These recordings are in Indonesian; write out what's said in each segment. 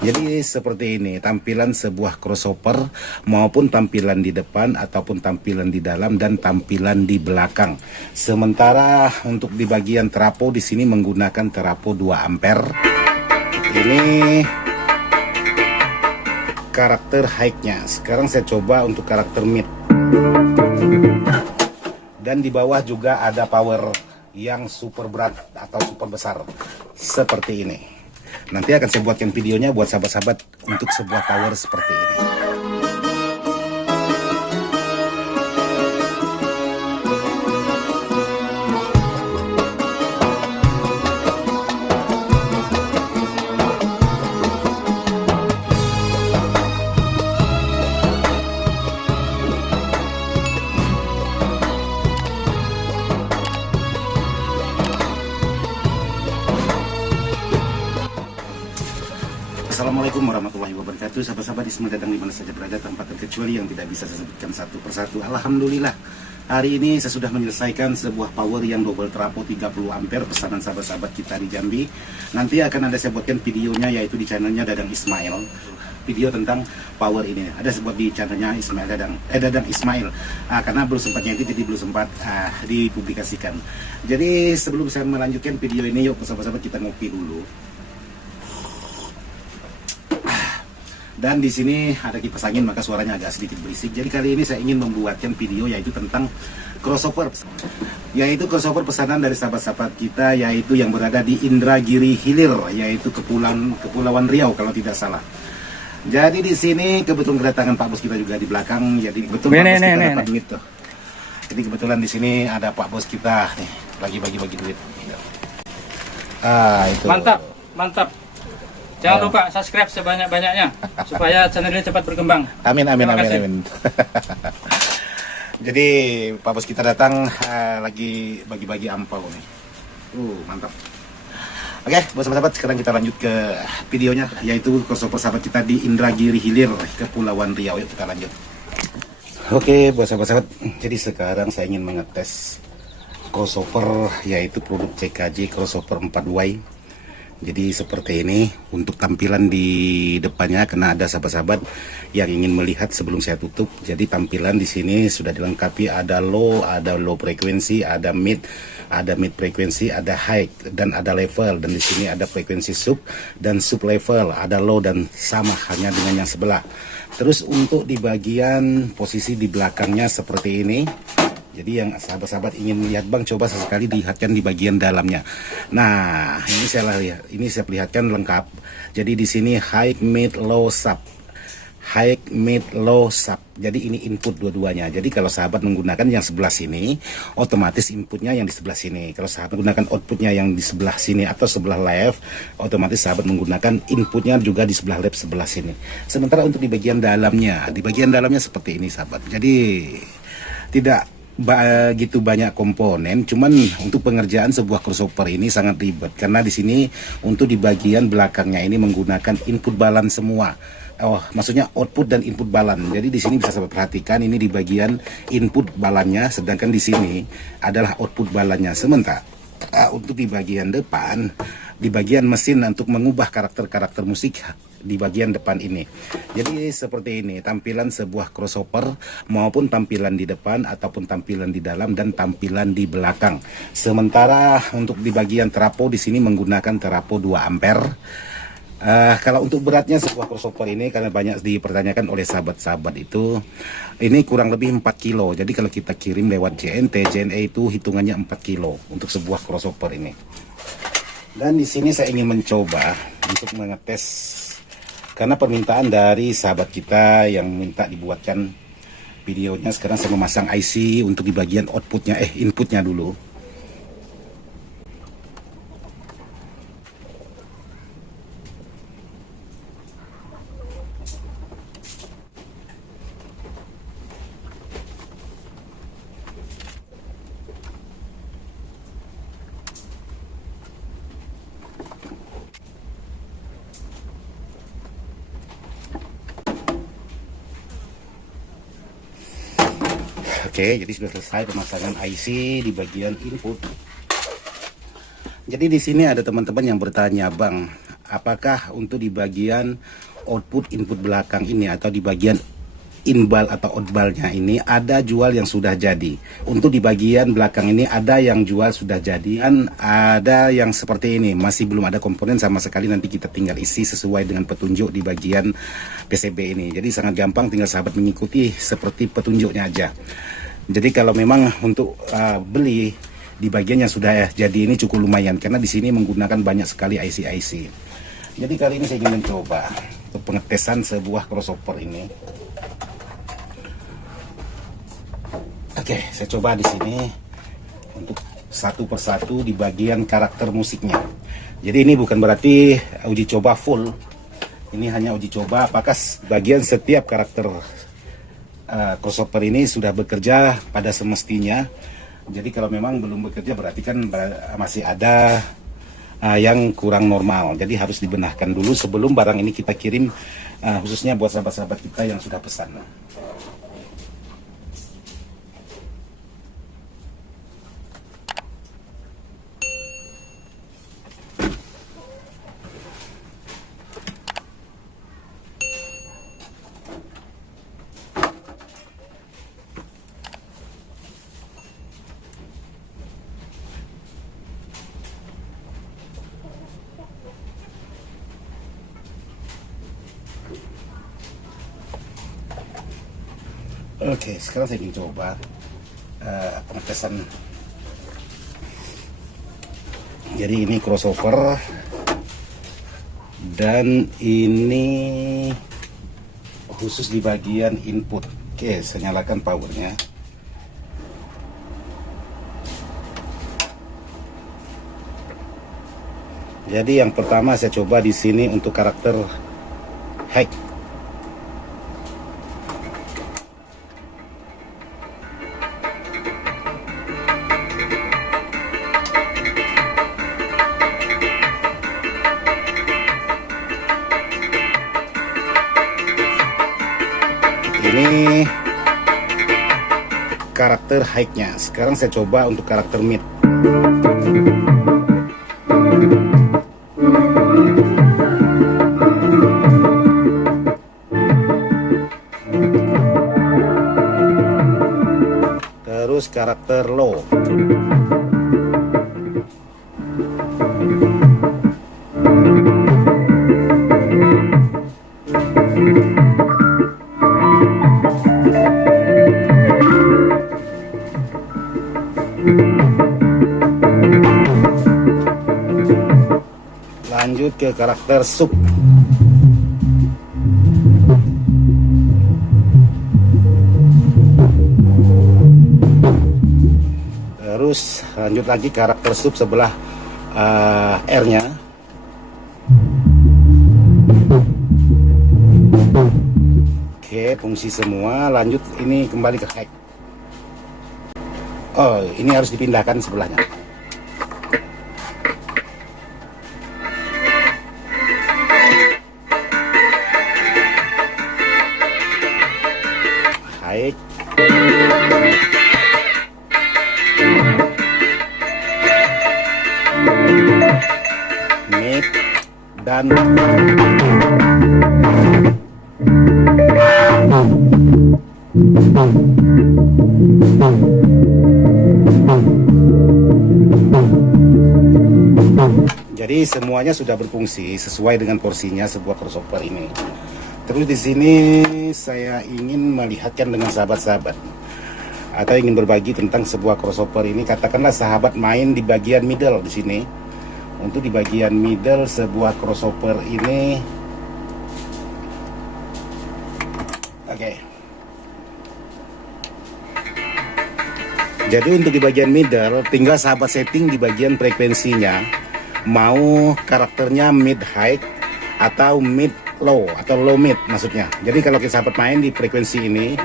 Jadi seperti ini tampilan sebuah crossover maupun tampilan di depan ataupun tampilan di dalam dan tampilan di belakang. Sementara untuk di bagian trafo di sini menggunakan trafo 2 ampere. Ini karakter high-nya. Sekarang saya coba untuk karakter mid. Dan di bawah juga ada power yang super berat atau super besar seperti ini. Nanti akan saya buatkan videonya buat sahabat-sahabat untuk sebuah power seperti ini. Assalamualaikum warahmatullahi wabarakatuh. Sahabat-sahabat di semua datang di mana saja berada tanpa terkecuali yang tidak bisa saya sebutkan satu persatu. Alhamdulillah, hari ini saya sudah menyelesaikan sebuah power yang double trafo 30 ampere pesanan sahabat-sahabat kita di Jambi. Nanti akan ada saya buatkan videonya, yaitu di channelnya Dadang Ismail. Video tentang power ini ada sebuah di channelnya Ismail Dadang Ismail, karena belum sempat edit, jadi belum sempat dipublikasikan. Jadi sebelum saya melanjutkan video ini, yuk sahabat-sahabat kita ngopi dulu. Dan di sini ada kipas angin, maka suaranya agak sedikit berisik. Jadi kali ini saya ingin membuatkan video yaitu tentang crossover, yaitu crossover pesanan dari sahabat-sahabat kita, yaitu yang berada di Indragiri Hilir, yaitu Kepulauan Riau kalau tidak salah. Jadi di sini kebetulan kedatangan Pak Bos kita juga di belakang. Jadi kebetulan Pak Bos kita dapat duit tuh. Jadi kebetulan di sini ada Pak Bos kita nih lagi bagi-bagi duit. Itu. Mantap, mantap. Jangan lupa subscribe sebanyak-banyaknya supaya channel ini cepat berkembang. Amin. Jadi Pak Bos kita datang lagi bagi-bagi ampau nih. Mantap. Oke, buat sahabat-sahabat, sekarang kita lanjut ke videonya, yaitu crossover sahabat kita di Indragiri Hilir, Kepulauan Riau. Yuk kita lanjut. Oke, buat sahabat-sahabat, jadi sekarang saya ingin mengetes crossover, yaitu produk CKJ crossover 4Y. Jadi seperti ini untuk tampilan di depannya, karena ada sahabat-sahabat yang ingin melihat sebelum saya tutup. Jadi tampilan di sini sudah dilengkapi, ada low frekuensi, ada mid frekuensi, ada high dan ada level, dan di sini ada frekuensi sub dan sub level, ada low dan sama hanya dengan yang sebelah. Terus untuk di bagian posisi di belakangnya seperti ini. Jadi yang sahabat-sahabat ingin melihat, Bang, coba sesekali dilihatkan di bagian dalamnya. Nah, ini saya perlihatkan lengkap. Jadi di sini high, mid, low, sub. High, mid, low, sub. Jadi ini input dua-duanya. Jadi kalau sahabat menggunakan yang sebelah sini, otomatis inputnya yang di sebelah sini. Kalau sahabat menggunakan outputnya yang di sebelah sini atau sebelah left, otomatis sahabat menggunakan inputnya juga di sebelah left sebelah sini. Sementara untuk di bagian dalamnya seperti ini sahabat. Jadi tidak begitu banyak komponen, cuman untuk pengerjaan sebuah crossover ini sangat ribet, karena di sini untuk di bagian belakangnya ini menggunakan input balance semua. Maksudnya output dan input balance. Jadi di sini bisa sahabat perhatikan, ini di bagian input balannya, sedangkan di sini adalah output balannya. Sementara untuk di bagian depan, di bagian mesin untuk mengubah karakter musik di bagian depan ini. Jadi seperti ini tampilan sebuah crossover maupun tampilan di depan ataupun tampilan di dalam dan tampilan di belakang. Sementara untuk di bagian trafo di sini menggunakan trafo 2 ampere. Kalau untuk beratnya sebuah crossover ini, karena banyak dipertanyakan oleh sahabat-sahabat itu, ini kurang lebih 4 kilo. Jadi kalau kita kirim lewat JNE itu hitungannya 4 kilo untuk sebuah crossover ini. Dan di sini saya ingin mencoba untuk mengetes, karena permintaan dari sahabat kita yang minta dibuatkan videonya. Sekarang saya memasang IC untuk di bagian outputnya, inputnya dulu. Oke, jadi sudah selesai pemasangan IC di bagian input. Jadi di sini ada teman-teman yang bertanya, Bang, apakah untuk di bagian output input belakang ini atau di bagian inbal atau outbalnya ini ada jual yang sudah jadi. Untuk di bagian belakang ini ada yang jual sudah jadi, dan ada yang seperti ini masih belum ada komponen sama sekali. Nanti kita tinggal isi sesuai dengan petunjuk di bagian PCB ini. Jadi sangat gampang, tinggal sahabat mengikuti seperti petunjuknya aja. Jadi kalau memang untuk beli di bagian yang sudah jadi ini cukup lumayan, karena di sini menggunakan banyak sekali IC-IC. Jadi kali ini saya ingin mencoba untuk pengetesan sebuah crossover ini. Oke, saya coba di sini untuk satu persatu di bagian karakter musiknya. Jadi ini bukan berarti uji coba full. Ini hanya uji coba apakah bagian setiap karakter crossover ini sudah bekerja pada semestinya. Jadi kalau memang belum bekerja berarti kan masih ada yang kurang normal. Jadi harus dibenahkan dulu sebelum barang ini kita kirim, khususnya buat sahabat-sahabat kita yang sudah pesan. Oke, sekarang saya ingin coba pengetesan. Jadi ini crossover dan ini khusus di bagian input. Oke, saya nyalakan powernya. Jadi yang pertama saya coba di sini untuk karakter hack. Ini karakter high-nya. Sekarang saya coba untuk karakter mid. Terus karakter low. Lanjut ke karakter sub. Terus lanjut lagi karakter sub sebelah R-nya. Oke, fungsi semua. Lanjut ini kembali ke hack. Oh, ini harus dipindahkan sebelahnya. Hack. Mid dan jadi semuanya sudah berfungsi sesuai dengan porsinya sebuah crossover ini. Terus di sini saya ingin melihatkan dengan sahabat-sahabat atau ingin berbagi tentang sebuah crossover ini. Katakanlah sahabat main di bagian middle di sini. Untuk di bagian middle sebuah crossover ini, oke. Jadi untuk di bagian middle tinggal sahabat setting di bagian frekuensinya, mau karakternya mid high atau mid low atau low mid maksudnya. Jadi kalau kita sahabat main di frekuensi ini,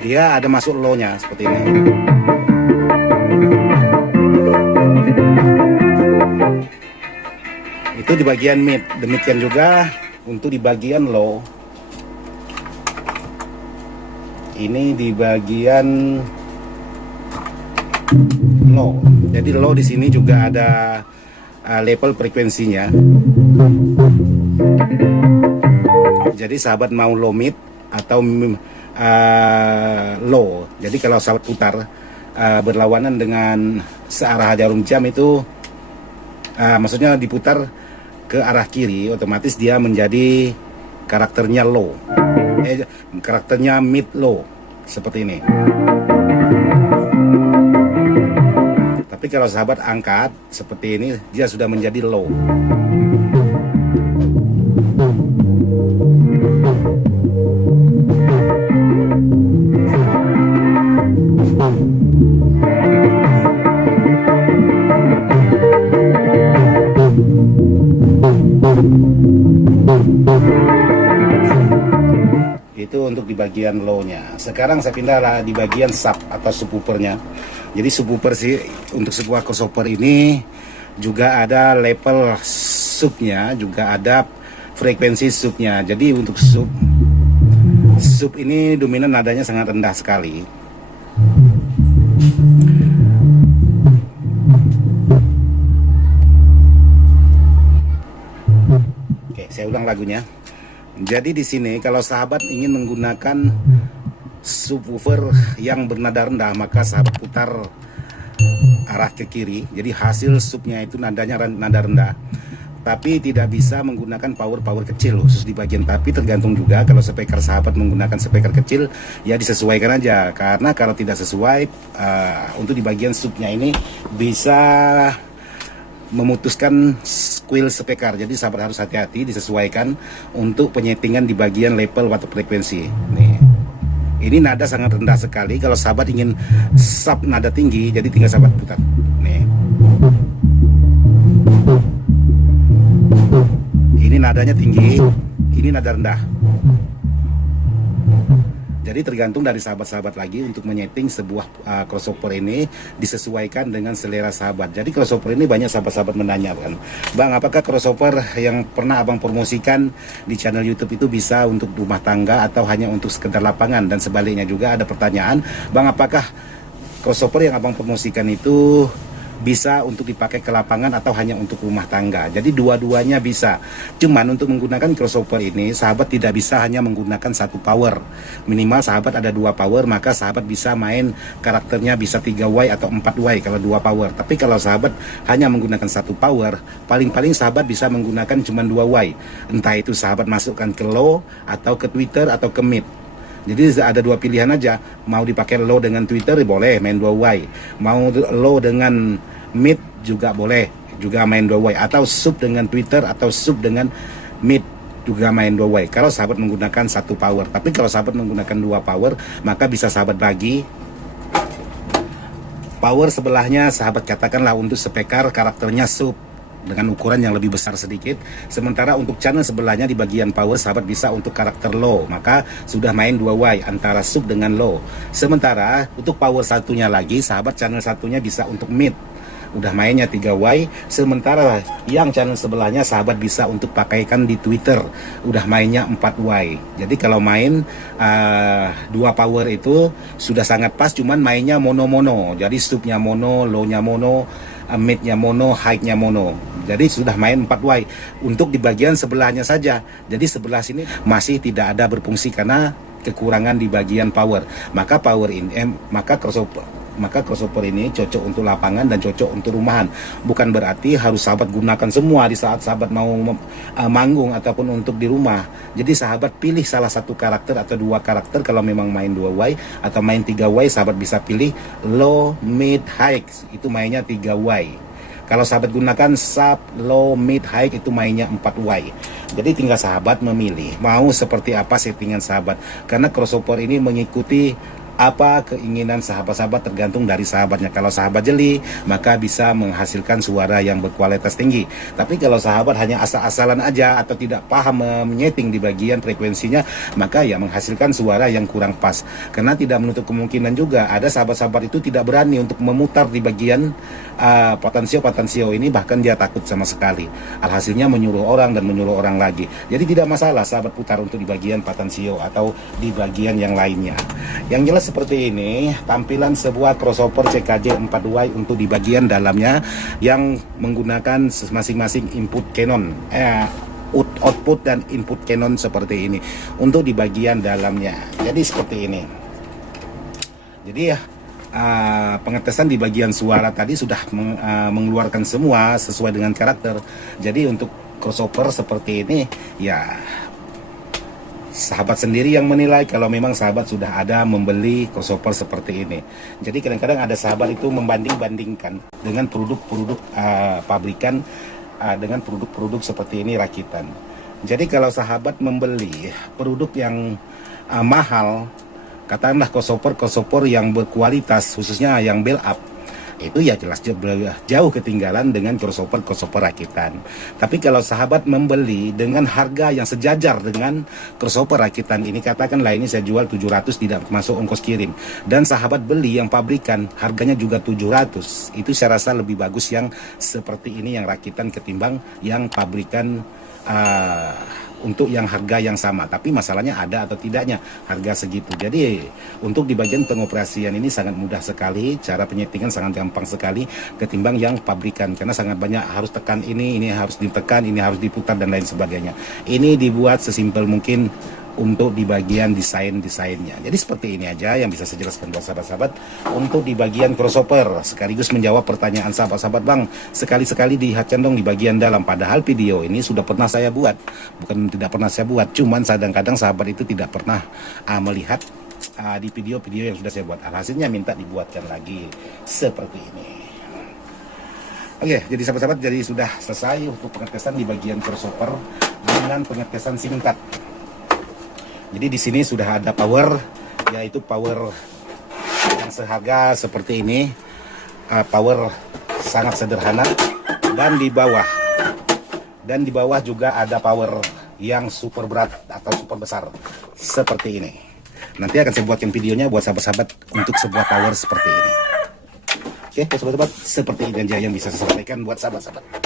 dia ada masuk low-nya seperti ini. Itu di bagian mid. Demikian juga untuk di bagian low. Ini di bagian low. Jadi low di sini juga ada level frekuensinya. Jadi sahabat mau low mid atau low. Jadi kalau sahabat putar berlawanan dengan searah jarum jam itu, maksudnya diputar ke arah kiri, otomatis dia menjadi karakternya low, karakternya mid low seperti ini. Tapi kalau sahabat angkat seperti ini, dia sudah menjadi low. Itu untuk di bagian low-nya. Sekarang saya pindah di bagian sub atau subwoofernya. Jadi subwoofer sih untuk sebuah crossover ini juga ada level subnya, juga ada frekuensi subnya. Jadi untuk sub ini dominan nadanya sangat rendah sekali. Oke, saya ulang lagunya. Jadi di sini kalau sahabat ingin menggunakan subwoofer yang bernada rendah, maka sahabat putar arah ke kiri. Jadi hasil subnya itu nadanya nada rendah. Tapi tidak bisa menggunakan power kecil khusus di bagian. Tapi tergantung juga kalau speaker sahabat menggunakan speaker kecil, ya disesuaikan aja. Karena kalau tidak sesuai, untuk di bagian subnya ini bisa memutuskan squeal speaker. Jadi sahabat harus hati-hati, disesuaikan untuk penyetingan di bagian level atau frekuensi. Nih, ini nada sangat rendah sekali. Kalau sahabat ingin sub nada tinggi, jadi tinggal sahabat putar. Nih, ini nadanya tinggi, ini nada rendah. Jadi tergantung dari sahabat-sahabat lagi untuk menyeting sebuah crossover ini disesuaikan dengan selera sahabat. Jadi crossover ini banyak sahabat-sahabat menanyakan, Bang, apakah crossover yang pernah Abang promosikan di channel YouTube itu bisa untuk rumah tangga atau hanya untuk sekedar lapangan? Dan sebaliknya juga ada pertanyaan, Bang, apakah crossover yang Abang promosikan itu bisa untuk dipakai ke lapangan atau hanya untuk rumah tangga? Jadi dua-duanya bisa. Cuman untuk menggunakan crossover ini, sahabat tidak bisa hanya menggunakan satu power. Minimal sahabat ada 2 power, maka sahabat bisa main karakternya bisa 3W atau 4W kalau 2 power. Tapi kalau sahabat hanya menggunakan satu power, paling-paling sahabat bisa menggunakan cuma 2W. Entah itu sahabat masukkan ke low atau ke Twitter atau ke mid. Jadi ada 2 pilihan aja. Mau dipakai low dengan Twitter boleh main 2W. Mau low dengan mid juga boleh, juga main 2W. Atau sub dengan Twitter atau sub dengan mid juga main 2W. Kalau sahabat menggunakan satu power. Tapi kalau sahabat menggunakan 2 power, maka bisa sahabat bagi power sebelahnya. Sahabat katakanlah untuk speaker karakternya sub dengan ukuran yang lebih besar sedikit. Sementara untuk channel sebelahnya di bagian power, sahabat bisa untuk karakter low, maka sudah main 2W antara sub dengan low. Sementara untuk power satunya lagi, sahabat channel satunya bisa untuk mid, udah mainnya 3W. Sementara yang channel sebelahnya sahabat bisa untuk pakaikan di Twitter, udah mainnya 4W. Jadi kalau main 2 power itu sudah sangat pas, cuman mainnya mono-mono. Jadi subnya mono, low-nya mono, mid-nya mono, high-nya mono. Jadi sudah main 4W untuk di bagian sebelahnya saja. Jadi sebelah sini masih tidak ada berfungsi karena kekurangan di bagian power. Maka crossover ini cocok untuk lapangan dan cocok untuk rumahan. Bukan berarti harus sahabat gunakan semua di saat sahabat mau manggung ataupun untuk di rumah. Jadi sahabat pilih salah satu karakter atau 2 karakter. Kalau memang main 2W atau main 3W, sahabat bisa pilih low, mid, high, itu mainnya 3W. Kalau sahabat gunakan sub, low, mid, high, itu mainnya 4W. Jadi tinggal sahabat memilih mau seperti apa settingan sahabat. Karena crossover ini mengikuti apa keinginan sahabat-sahabat, tergantung dari sahabatnya. Kalau sahabat jeli, maka bisa menghasilkan suara yang berkualitas tinggi. Tapi kalau sahabat hanya asal-asalan aja atau tidak paham menyeting di bagian frekuensinya, maka ya menghasilkan suara yang kurang pas. Karena tidak menutup kemungkinan juga ada sahabat-sahabat itu tidak berani untuk memutar di bagian potensio ini, bahkan dia takut sama sekali. Alhasilnya menyuruh orang dan menyuruh orang lagi. Jadi tidak masalah sahabat putar untuk di bagian potensio atau di bagian yang lainnya. Yang jelas seperti ini tampilan sebuah crossover CKJ 4Y untuk di bagian dalamnya yang menggunakan masing-masing input Canon, output dan input Canon seperti ini untuk di bagian dalamnya. Jadi seperti ini. Jadi ya pengetesan di bagian suara tadi sudah mengeluarkan semua sesuai dengan karakter. Jadi untuk crossover seperti ini ya sahabat sendiri yang menilai kalau memang sahabat sudah ada membeli crossover seperti ini. Jadi kadang-kadang ada sahabat itu membanding-bandingkan dengan produk-produk pabrikan dengan produk-produk seperti ini rakitan. Jadi kalau sahabat membeli produk yang mahal, katakanlah crossover yang berkualitas, khususnya yang bel up, itu ya jelas jauh ketinggalan dengan crossover rakitan. Tapi kalau sahabat membeli dengan harga yang sejajar dengan crossover rakitan ini, katakanlah ini saya jual 700 tidak masuk ongkos kirim, dan sahabat beli yang pabrikan harganya juga 700, itu saya rasa lebih bagus yang seperti ini yang rakitan ketimbang yang pabrikan untuk yang harga yang sama. Tapi masalahnya ada atau tidaknya harga segitu. Jadi untuk di bagian pengoperasian ini sangat mudah sekali, cara penyetingan sangat gampang sekali ketimbang yang pabrikan, karena sangat banyak harus tekan ini harus ditekan, ini harus diputar dan lain sebagainya. Ini dibuat sesimpel mungkin untuk di bagian desainnya. Jadi seperti ini aja yang bisa saya jelaskan buat sahabat-sahabat untuk di bagian crossover, sekaligus menjawab pertanyaan sahabat-sahabat, Bang, sekali-sekali dilihatkan dong di bagian dalam. Padahal video ini sudah pernah saya buat, bukan tidak pernah saya buat, cuman kadang-kadang sahabat itu tidak pernah melihat di video-video yang sudah saya buat. Hasilnya minta dibuatkan lagi seperti ini. Oke, jadi sahabat-sahabat, jadi sudah selesai untuk pengetesan di bagian crossover dengan pengetesan singkat. Jadi di sini sudah ada power, yaitu power yang seharga seperti ini, power sangat sederhana, dan di bawah juga ada power yang super berat atau super besar seperti ini. Nanti akan saya buatkan videonya buat sahabat-sahabat untuk sebuah power seperti ini. Oke, sahabat-sahabat, seperti ini aja yang bisa saya sampaikan buat sahabat-sahabat.